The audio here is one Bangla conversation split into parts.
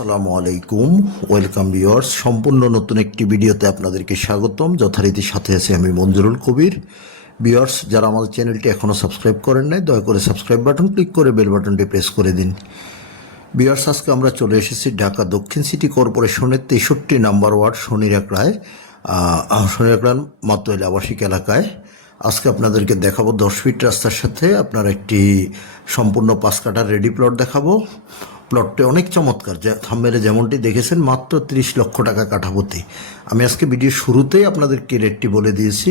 আসসালামু আলাইকুম, ওয়েলকাম ভিউয়ার্স। সম্পূর্ণ নতুন একটি ভিডিওতে আপনাদেরকে স্বাগতম। যথারীতি সাথে আছি আমি মঞ্জুরুল কবির। ভিউয়ার্স, যারা আমাদের চ্যানেলটি এখনও সাবস্ক্রাইব করেন নাই, দয়া করে সাবস্ক্রাইব বাটন ক্লিক করে বেল বাটনটি প্রেস করে দিন। ভিউয়ার্স, আজকে আমরা চলে এসেছি ঢাকা দক্ষিণ সিটি কর্পোরেশনের 63 নম্বর ওয়ার্ড শনিরাকড়ায়, মাতোয়াইল আবাসিক এলাকায়। আজকে আপনাদেরকে দেখাবো 10 ফিট রাস্তার সাথে আপনার একটি সম্পূর্ণ 5 কাঠার রেডি প্লট দেখাবো। প্লটটি অনেক চমৎকার, থাম্বনেলে যেমনটি দেখেছেন, মাত্র 30 লক্ষ টাকা কাঠাপতি। আমি আজকে ভিডিও শুরুতেই আপনাদেরকে রেটটি বলে দিয়েছি,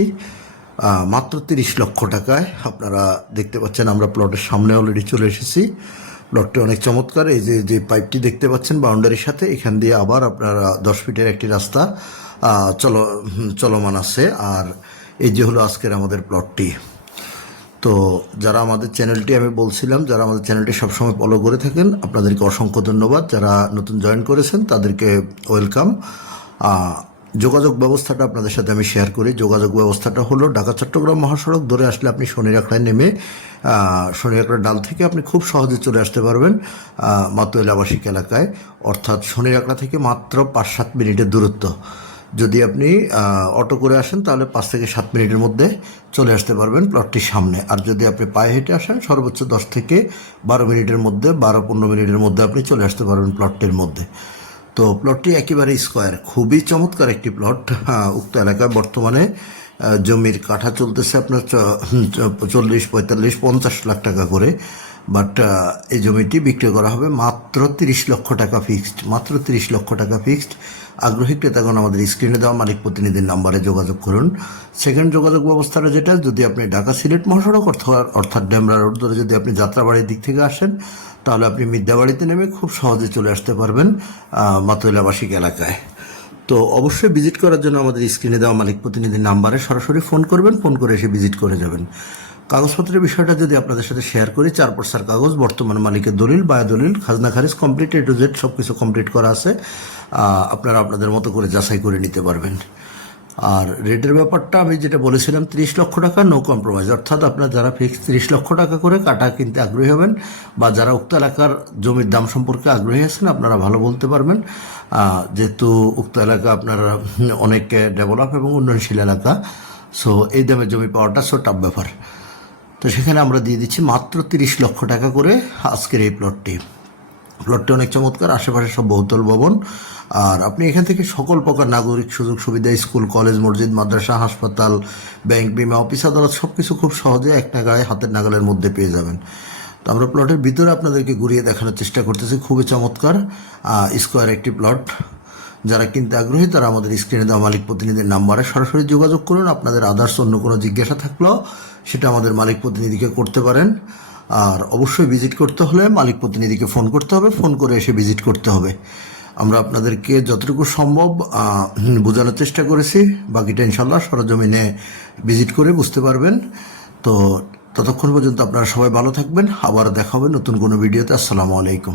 মাত্র 30 লক্ষ টাকায় আপনারা দেখতে পাচ্ছেন। আমরা প্লটের সামনে অলরেডি চলে এসেছি। প্লটটি অনেক চমৎকার। এই যে পাইপটি দেখতে পাচ্ছেন বাউন্ডারির সাথে, এখান দিয়ে আবার আপনারা 10 ফিটের একটি রাস্তা চলমান আছে। আর এই যে হলো আজকের আমাদের প্লটটি। তো যারা আমাদের চ্যানেলটি, আমি বলছিলাম, যারা আমাদের চ্যানেলটি সবসময় ফলো করে থাকেন, আপনাদেরকে অসংখ্য ধন্যবাদ। যারা নতুন জয়েন করেছেন তাদেরকে ওয়েলকাম। যোগাযোগ ব্যবস্থাটা আপনাদের সাথে আমি শেয়ার করি। যোগাযোগ ব্যবস্থাটা হলো ঢাকা চট্টগ্রাম মহাসড়ক ধরে আসলে আপনি শনিরাকড়ায় নেমে শনিরাকড়া ডাল থেকে আপনি খুব সহজে চলে আসতে পারবেন মাতোয়াইল আবাসিক এলাকায়। অর্থাৎ শনিরাকড়া থেকে মাত্র 5-7 মিনিটের দূরত্ব। যদি আপনি অটো করে আসেন তাহলে 5 থেকে 7 মিনিটের মধ্যে চলে আসতে পারবেন প্লটটির সামনে। আর যদি আপনি পায়ে হেঁটে আসেন সর্বোচ্চ 10 থেকে 12 মিনিটের মধ্যে, 12-15 মিনিটের মধ্যে আপনি চলে আসতে পারবেন প্লটটির মধ্যে। তো প্লটটি একেবারে স্কোয়ার, খুবই চমৎকার একটি প্লট। উক্ত এলাকায় বর্তমানে জমির কাঠা চলতেছে আপনার 40, 45, 50 লাখ টাকা করে। বাট এই জমিটি বিক্রি করা হবে মাত্র 30 লক্ষ টাকা ফিক্সড, মাত্র 30 লক্ষ টাকা ফিক্সড। আগ্রহী ক্রেতাগণ আমাদের স্ক্রিনে দেওয়া মালিক প্রতিনিধির নাম্বারে যোগাযোগ করুন। সেকেন্ড যোগাযোগ ব্যবস্থাটা যেটা, যদি আপনি ঢাকা সিলেট মহাসড়ক অর্থাৎ ডেমরা রোড ধরে যদি আপনি যাত্রাবাড়ির দিক থেকে আসেন, তাহলে আপনি মিদ্যাবাড়িতে নেমে খুব সহজে চলে আসতে পারবেন মাতোয়াইল আবাসিক এলাকায়। তো অবশ্যই ভিজিট করার জন্য আমাদের স্ক্রিনে দেওয়া মালিক প্রতিনিধির নাম্বারে সরাসরি ফোন করবেন, ফোন করে এসে ভিজিট করে যাবেন। কাগজপত্রের বিষয়টা যদি আপনাদের সাথে শেয়ার করি, 4 পর্সার কাগজ, বর্তমান মালিকের দলিল, বায়া দলিল, খাজনা খারিজ কমপ্লিট, A to Z সব কিছু কমপ্লিট করা আছে। আপনারা আপনাদের মতো করে যাচাই করে নিতে পারবেন। আর রেটের ব্যাপারটা আমি যেটা বলেছিলাম, 30 লক্ষ টাকা নো কম্প্রোমাইজ। অর্থাৎ আপনারা যারা ফিক্সড 30 লক্ষ টাকা করে কাটা কিনতে আগ্রহী হবেন, বা যারা উক্ত এলাকার জমির দাম সম্পর্কে আগ্রহী আছেন, আপনারা ভালো বলতে পারবেন। যেহেতু উক্ত এলাকা আপনার অনেক ডেভেলপ এবং উন্নয়নশীল এলাকা, সো এই দামে জমি পাওয়াটা টাফ ব্যাপার। তো সেখানে আমরা দিয়ে দিচ্ছি মাত্র 30 লক্ষ টাকা করে আজকের এই প্লটটি অনেক চমৎকার। আশেপাশে সব বহুতল ভবন। আর আপনি এখান থেকে সকল প্রকার নাগরিক সুযোগ সুবিধা, স্কুল, কলেজ, মসজিদ, মাদ্রাসা, হাসপাতাল, ব্যাংক, বিমা, অফিস, আদালত সব কিছু খুব সহজে এক নাগাড়ে হাতের নাগালের মধ্যে পেয়ে যাবেন। তো আমরা প্লটের ভিতরে আপনাদেরকে ঘুরিয়ে দেখানোর চেষ্টা করতেছি। খুবই চমৎকার স্কোয়ার একটি প্লট। যারা কিনতে আগ্রহী তারা আমাদের স্ক্রিনে দেওয়া মালিক প্রতিনিধির নাম্বারে সরাসরি যোগাযোগ করুন। আপনাদের আদার্স অন্য কোনো জিজ্ঞাসা থাকলেও সেটা আমাদের মালিক প্রতিনিধিকে করতে পারেন। আর অবশ্যই ভিজিট করতে হলে মালিক প্রতিনিধিকে ফোন করতে হবে, ফোন করে এসে ভিজিট করতে হবে। আমরা আপনাদেরকে যতটুকু সম্ভব বোঝানোর চেষ্টা করেছি, বাকিটা ইনশাল্লাহ সরজমিনে ভিজিট করে বুঝতে পারবেন। তো ততক্ষণ পর্যন্ত আপনারা সবাই ভালো থাকবেন। আবার দেখা হবে নতুন কোনো ভিডিওতে। আসসালামু আলাইকুম।